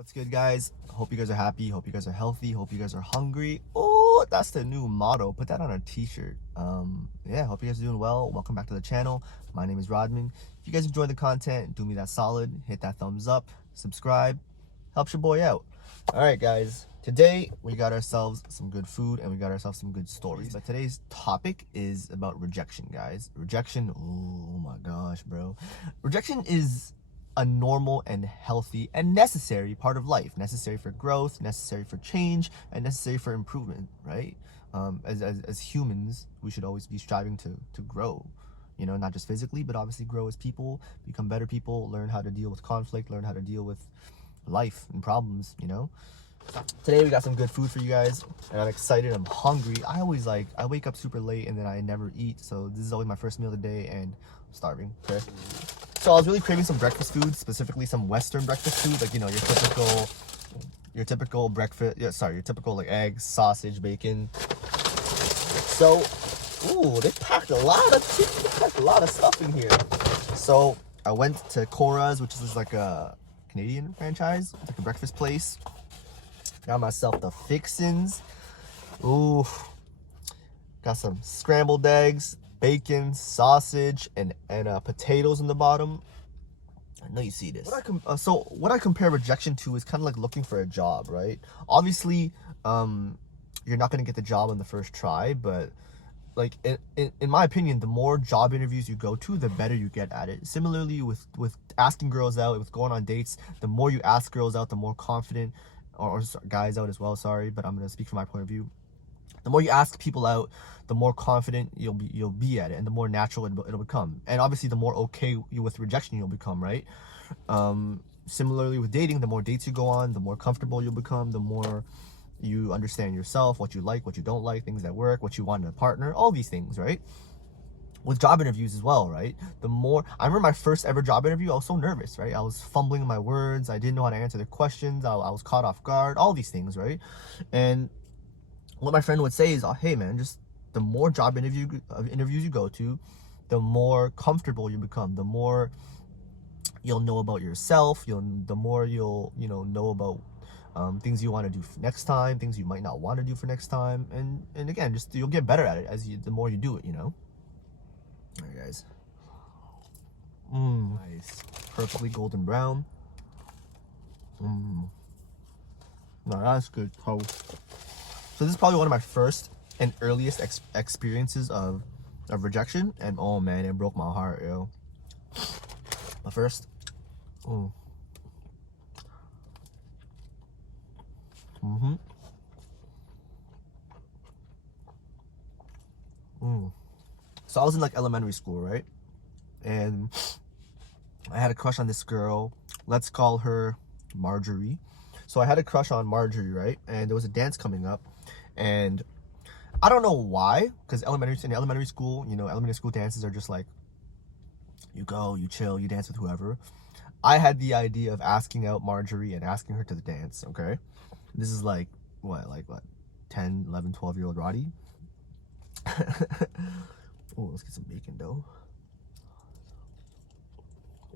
What's good, guys? Hope you guys are happy. Hope you guys are healthy. Hope you guys are hungry. Oh, that's the new motto. Put that on a t-shirt. Yeah, hope you guys are doing well. Welcome back to the channel. My name is Rodman. If you guys enjoy the content, do me that solid. Hit that thumbs up. Subscribe. Helps your boy out. All right, guys. Today, we got ourselves some good food and we got ourselves some good stories. But today's topic is about rejection, guys. Rejection. Oh my gosh, bro. Rejection is a normal and healthy and necessary part of life, necessary for growth, necessary for change, and necessary for improvement, right? As humans, we should always be striving to grow, you know, not just physically, but obviously grow as people, become better people, learn how to deal with conflict, learn how to deal with life and problems, you know. Today we got some good food for you guys and I'm excited. I'm hungry. I wake up super late and then I never eat, so this is always my first meal of the day and I'm starving. Okay, so I was really craving some breakfast food, specifically some Western breakfast food, like, you know, your typical breakfast. Yeah, sorry, your typical like eggs, sausage, bacon. So, ooh, they packed a lot of stuff in here. So I went to Coras, which is like a Canadian franchise. It's like a breakfast place. Got myself the fixins. Ooh, got some scrambled eggs, bacon, sausage, and potatoes in the bottom. I know you see this. What I compare rejection to is kind of like looking for a job, right? Obviously, you're not gonna get the job on the first try, but like in my opinion, the more job interviews you go to, the better you get at it. Similarly, with asking girls out, with going on dates, the more you ask girls out, the more confident, or guys out as well. Sorry, but I'm gonna speak from my point of view. The more you ask people out, the more confident you'll be at it, and the more natural it'll become. And obviously, the more okay with rejection you'll become, right? Similarly with dating, the more dates you go on, the more comfortable you'll become, the more you understand yourself, what you like, what you don't like, things that work, what you want in a partner, all these things, right? With job interviews as well, right? I remember my first ever job interview, I was so nervous, right? I was fumbling my words, I didn't know how to answer the questions, I was caught off guard, all these things, right? And what my friend would say is, oh, hey man, just the more job interviews you go to, the more comfortable you become, the more you'll know about yourself, the more you'll know about things you want to do for next time, things you might not want to do for next time, and again, just you'll get better at it the more you do it, you know. All right, guys. Nice, perfectly golden brown. No, that's good. So this is probably one of my first and earliest experiences of rejection, and oh man, it broke my heart, yo. But first, So I was in like elementary school, right? And I had a crush on this girl. Let's call her Marjorie. So I had a crush on Marjorie, right? And there was a dance coming up, and I don't know why, because in elementary school, you know, elementary school dances are just like, you go, you chill, you dance with whoever. I had the idea of asking out Marjorie and asking her to the dance, okay? This is like, what, 10, 11, 12-year-old Roddy? Oh, let's get some bacon dough.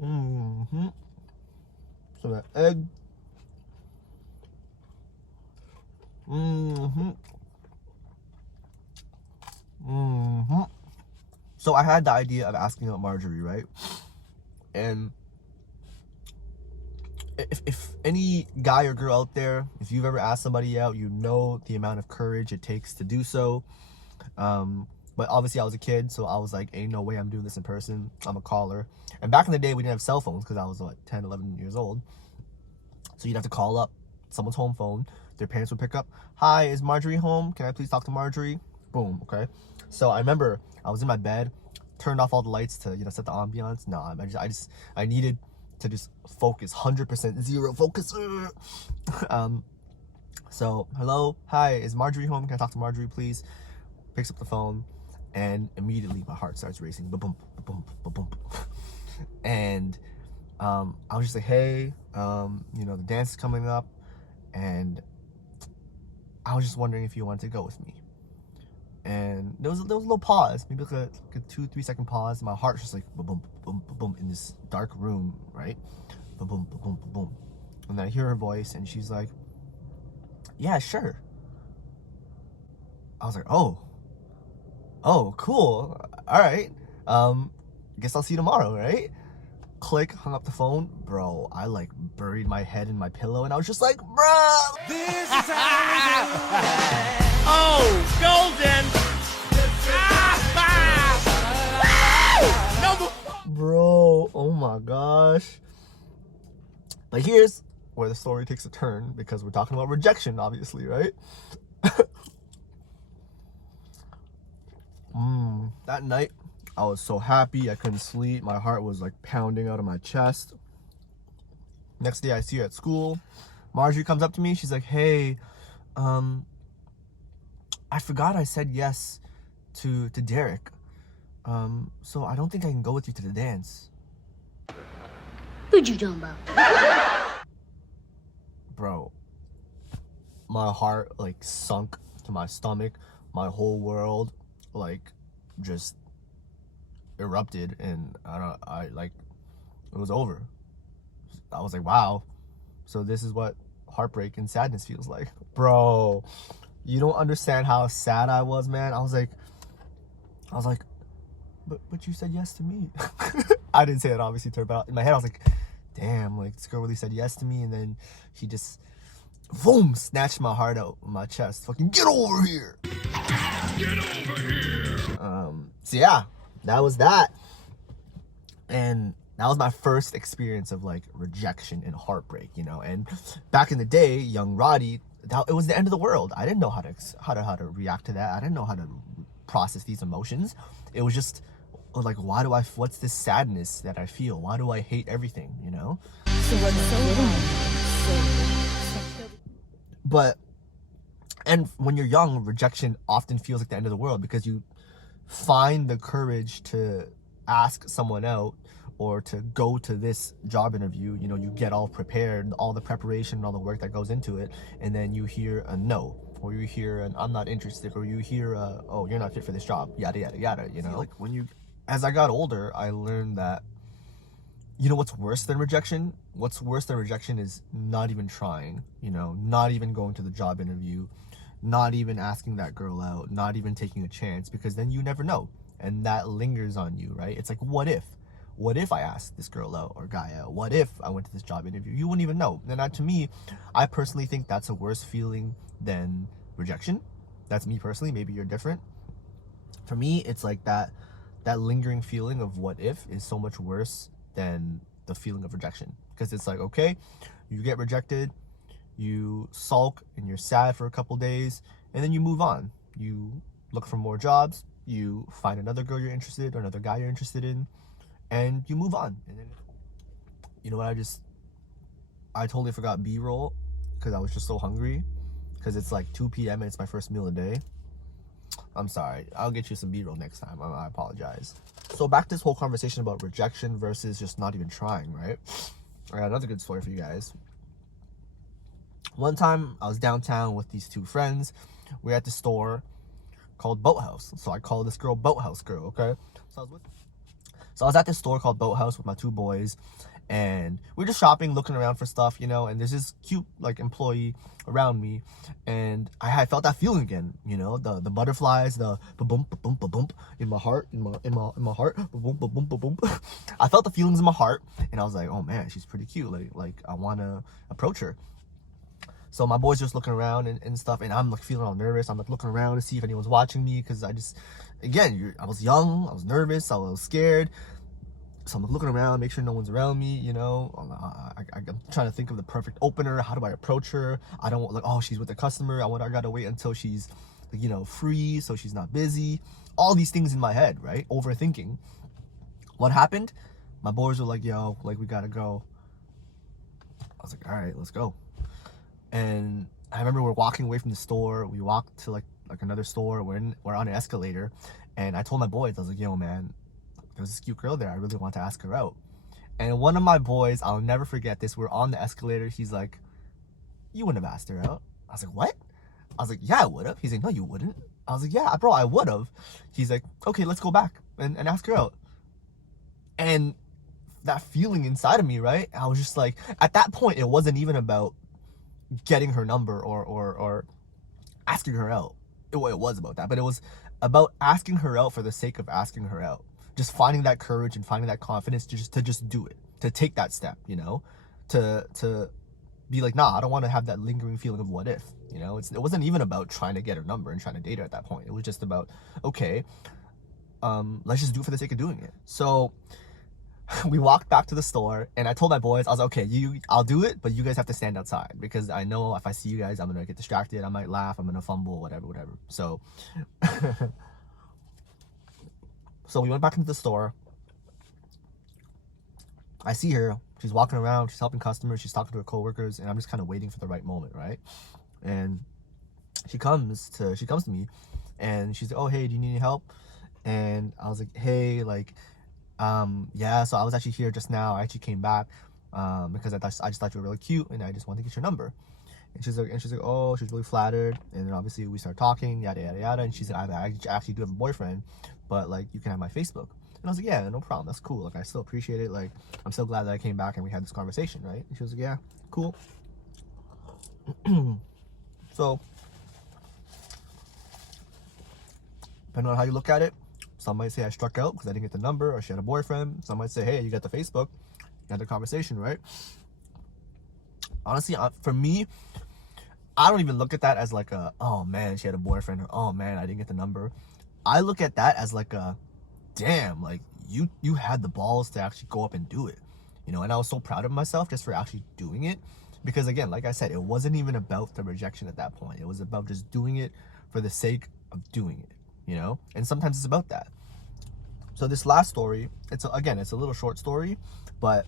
Some of that egg. So I had the idea of asking out Marjorie, right? And if any guy or girl out there, if you've ever asked somebody out, you know the amount of courage it takes to do so. But obviously I was a kid, so I was like, ain't no way I'm doing this in person. I'm a caller. And back in the day, we didn't have cell phones because I was, what, 10, 11 years old. So you'd have to call up someone's home phone. Their parents would pick up. Hi, is Marjorie home? Can I please talk to Marjorie? Boom, okay. So I remember I was in my bed, turned off all the lights to, you know, set the ambiance. No, I needed to just focus, 100% zero focus. So, hello, hi, is Marjorie home? Can I talk to Marjorie, please? Picks up the phone, and immediately my heart starts racing. Ba-boom, ba-boom, ba-boom. And I was just like, hey, you know, the dance is coming up, and I was just wondering if you wanted to go with me. And there was a little pause, maybe like a 2-3 second pause. My heart's just like boom, boom, boom, boom in this dark room, right? Boom, boom, boom, boom, boom. And then I hear her voice, and she's like, yeah, sure. I was like, oh, cool. All right. Guess I'll see you tomorrow, right? Click, hung up the phone. Bro, I like buried my head in my pillow, and I was just like, bro. This is how oh, golden. Bro, oh my gosh. But here's where the story takes a turn, because we're talking about rejection, obviously, right? That night, I was so happy. I couldn't sleep. My heart was like pounding out of my chest. Next day, I see her at school. Marjorie comes up to me. She's like, hey, I forgot I said yes to Derek. So I don't think I can go with you to the dance. What you talking about? Bro, my heart like sunk to my stomach. My whole world like just erupted, and it was over. I was like, wow, so this is what heartbreak and sadness feels like. Bro, you don't understand how sad I was, man. I was like, but you said yes to me. I didn't say that, obviously, to her, but in my head I was like, damn, like this girl really said yes to me, and then she just boom snatched my heart out of my chest. Fucking get over here. Get over here. So yeah, that was that. And that was my first experience of like rejection and heartbreak, you know. And back in the day, young Roddy, it was the end of the world. I didn't know how to react to that. I didn't know how to process these emotions. It was just like, what's this sadness that I feel? Why do I hate everything, you know? But, and when you're young, rejection often feels like the end of the world, because you find the courage to ask someone out or to go to this job interview. You know, you get all prepared, all the preparation and all the work that goes into it, and then you hear a no, or you hear an I'm not interested, or you hear oh, you're not fit for this job, yada yada yada, you know. Like, as I got older, I learned that, you know, what's worse than rejection? What's worse than rejection is not even trying, you know, not even going to the job interview, not even asking that girl out, not even taking a chance, because then you never know. And that lingers on you, right? It's like, what if? What if I asked this girl out or guy out? What if I went to this job interview? You wouldn't even know. And to me, I personally think that's a worse feeling than rejection. That's me personally. Maybe you're different. For me, it's like that lingering feeling of what if is so much worse than the feeling of rejection. Because it's like, okay, you get rejected, you sulk and you're sad for a couple days, and then you move on. You look for more jobs, you find another girl you're interested, or another guy you're interested in, and you move on. And then, you know what, I totally forgot B-roll because I was just so hungry, because it's like 2 p.m. and it's my first meal a day. I'm sorry, I'll get you some B-roll next time. I apologize. So back to this whole conversation about rejection versus just not even trying, right? I got another good story for you guys. One time I was downtown with these two friends. We were at the store called Boathouse. So I called this girl Boathouse Girl, okay? So I was at this store called Boathouse with my two boys, and we were just shopping, looking around for stuff, you know, and there's this cute like employee around me, and I felt that feeling again, you know, the butterflies, the ba-boom, ba-boom, ba-boom in my heart, in my heart, ba-boom, ba-boom, ba-boom. I felt the feelings in my heart, and I was like, oh man, she's pretty cute, like I want to approach her. So my boys just looking around and stuff, and I'm like feeling all nervous. I'm like looking around to see if anyone's watching me, because I was young, I was nervous, I was scared. So I'm looking around, make sure no one's around me, you know. I'm trying to think of the perfect opener. How do I approach her? I don't want, like, oh, she's with the customer. I gotta wait until she's, you know, free, so she's not busy. All these things in my head, right? Overthinking. What happened? My boys were like, yo, like, we gotta go. I was like, all right, let's go. And I remember we're walking away from the store. We walked to like another store. We're on an escalator, and I told my boys, I was like, yo, man, there's this cute girl there. I really want to ask her out. And one of my boys, I'll never forget this, we're on the escalator. He's like, you wouldn't have asked her out. I was like, what? I was like, yeah, I would have. He's like, no, you wouldn't. I was like, yeah, bro, I would have. He's like, okay, let's go back and ask her out. And that feeling inside of me, right? I was just like, at that point, it wasn't even about getting her number or asking her out. It was about that, but it was about asking her out for the sake of asking her out. Just finding that courage and finding that confidence to just do it, to take that step, you know, to be like, nah, I don't want to have that lingering feeling of what if, you know. It wasn't even about trying to get her number and trying to date her at that point. It was just about, okay, let's just do it for the sake of doing it. So we walked back to the store, and I told my boys, I was like, okay, I'll do it, but you guys have to stand outside, because I know if I see you guys, I'm gonna get distracted, I might laugh, I'm gonna fumble, whatever. So so we went back into the store. I see her, she's walking around, she's helping customers, she's talking to her coworkers, and I'm just kind of waiting for the right moment, right? And she comes to me, and she's like, oh, hey, do you need any help? And I was like, hey, like, yeah, so I was actually here just now. I actually came back because I just thought you were really cute, and I just wanted to get your number. And she's like, oh, she's really flattered. And then obviously we start talking, yada yada yada. And she's like, I actually do have a boyfriend, but like, you can have my Facebook. And I was like, yeah, no problem, that's cool. Like, I still appreciate it. Like, I'm so glad that I came back and we had this conversation, right? And she was like, yeah, cool. So, depending on how you look at it, some might say I struck out because I didn't get the number, or she had a boyfriend. Some might say, hey, you got the Facebook, you had the conversation, right? Honestly, for me, I don't even look at that as like a, oh man, she had a boyfriend, or oh man, I didn't get the number. I look at that as like a, damn, like you had the balls to actually go up and do it, you know. And I was so proud of myself just for actually doing it, because again, like I said, it wasn't even about the rejection at that point. It was about just doing it for the sake of doing it, you know. And sometimes it's about that. So this last story, it's a little short story, but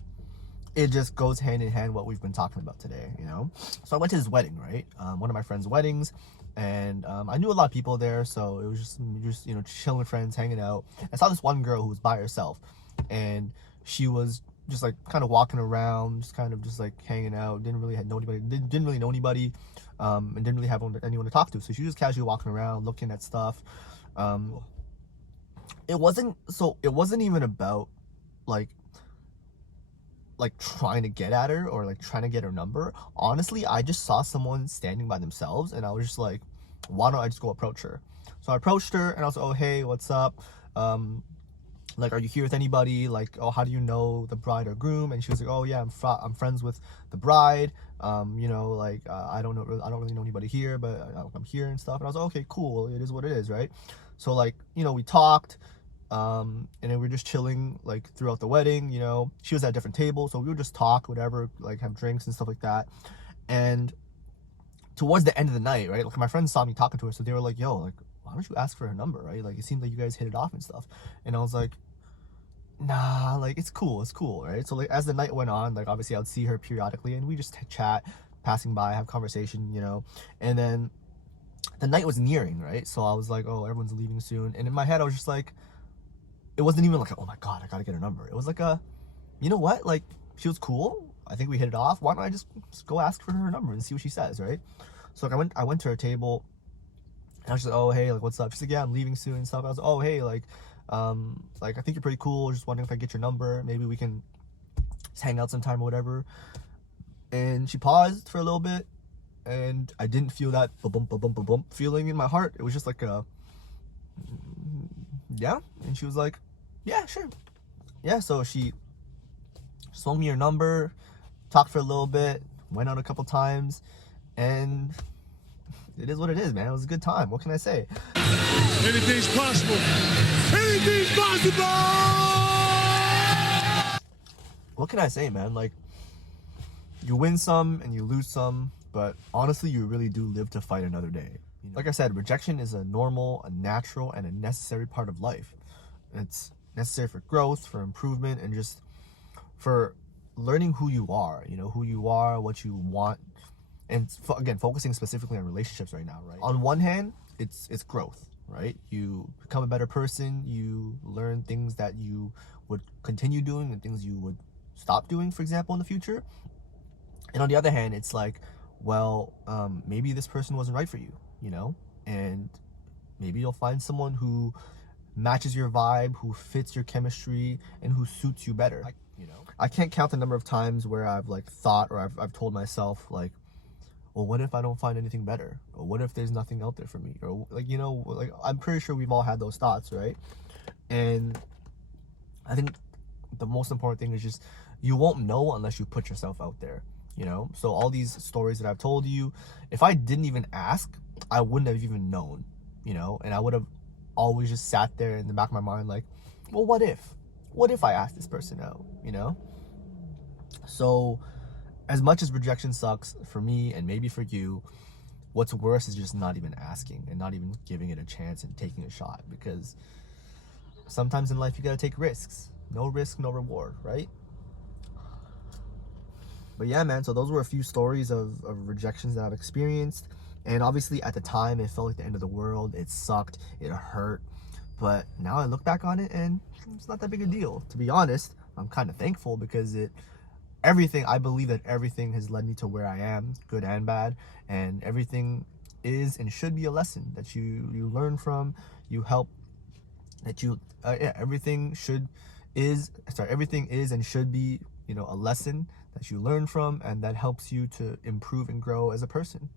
it just goes hand in hand what we've been talking about today, you know. So I went to this wedding, right? One of my friends' weddings, and I knew a lot of people there, so it was just you know, chilling with friends, hanging out. I saw this one girl who was by herself, and she was just like kind of walking around, just like hanging out. Didn't really know anybody, didn't really know anybody, and didn't really have anyone to talk to. So she was just casually walking around, looking at stuff. It wasn't even about like trying to get at her or like trying to get her number. Honestly, I just saw someone standing by themselves, and I was just like, why don't I just go approach her? So I approached her, and I was like, oh, hey, what's up? Like, are you here with anybody? Like, oh, how do you know the bride or groom? And she was like, oh yeah, I'm friends with the bride. You know, like, I don't really know anybody here, but I'm here and stuff. And I was like, okay, cool, it is what it is, right? So like, you know, we talked, and then we were just chilling like throughout the wedding. You know, she was at a different table, so we would just talk, whatever, like have drinks and stuff like that. And towards the end of the night, right, like my friends saw me talking to her, so they were like, yo, like, why don't you ask for her number, right? Like, it seemed like you guys hit it off and stuff. And I was like, nah, like, it's cool, right? So like, as the night went on, like, obviously I would see her periodically, and we just chat, passing by, have conversation, you know. And then the night was nearing, right? So I was like, oh, everyone's leaving soon. And in my head, I was just like, it wasn't even like, oh my god, I gotta get her number. It was like a, you know what, like, she was cool, I think we hit it off, why don't I just go ask for her number and see what she says, right? So like, I went to her table, and I was just like, oh, hey, like, what's up? She's like, yeah, I'm leaving soon and stuff. I was like, oh, hey, like, I think you're pretty cool, just wondering if I get your number, maybe we can just hang out sometime or whatever. And she paused for a little bit, and I didn't feel that ba-bump, ba-bump, ba-bump feeling in my heart. It was just like a, yeah. And she was like, yeah, sure. Yeah, so she swung me her number, talked for a little bit, went out a couple times, and it is what it is, man. It was a good time. What can I say? Anything's possible. Anything's possible! What can I say, man? Like, you win some and you lose some, but honestly, you really do live to fight another day. You know? Like I said, rejection is a normal, a natural, and a necessary part of life. It's necessary for growth, for improvement, and just for learning who you are, you know, who you are, what you want. And again, focusing specifically on relationships right now, right? On one hand, it's growth, right? You become a better person, you learn things that you would continue doing and things you would stop doing, for example, in the future. And on the other hand, it's like, well, maybe this person wasn't right for you, you know? And maybe you'll find someone who matches your vibe, who fits your chemistry, and who suits you better. you know? I can't count the number of times where I've like thought, or I've told myself like, well, what if I don't find anything better? Or what if there's nothing out there for me? Or like, you know, like I'm pretty sure we've all had those thoughts, right? And I think the most important thing is just, you won't know unless you put yourself out there, you know? So all these stories that I've told you, if I didn't even ask, I wouldn't have even known, you know? And I would have always just sat there in the back of my mind like, well, what if I asked this person out, you know? So as much as rejection sucks for me and maybe for you, what's worse is just not even asking and not even giving it a chance and taking a shot, because sometimes in life you gotta take risks. No risk, no reward, right? But yeah, man, so those were a few stories of rejections that I've experienced. And obviously at the time it felt like the end of the world. It sucked, it hurt. But now I look back on it and it's not that big a deal. To be honest, I'm kind of thankful, because I believe that everything has led me to where I am, good and bad. And everything is and should be a lesson that you learn from, you help, that you, everything is and should be, you know, a lesson that you learn from, and that helps you to improve and grow as a person.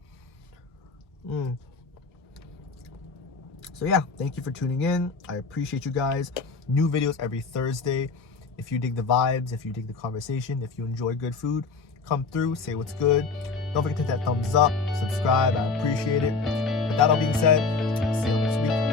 So yeah, thank you for tuning in. I appreciate you guys. New videos every Thursday. If you dig the vibes, if you dig the conversation, if you enjoy good food, come through, say what's good. Don't forget to hit that thumbs up, subscribe. I appreciate it. With that all being said, see you next week.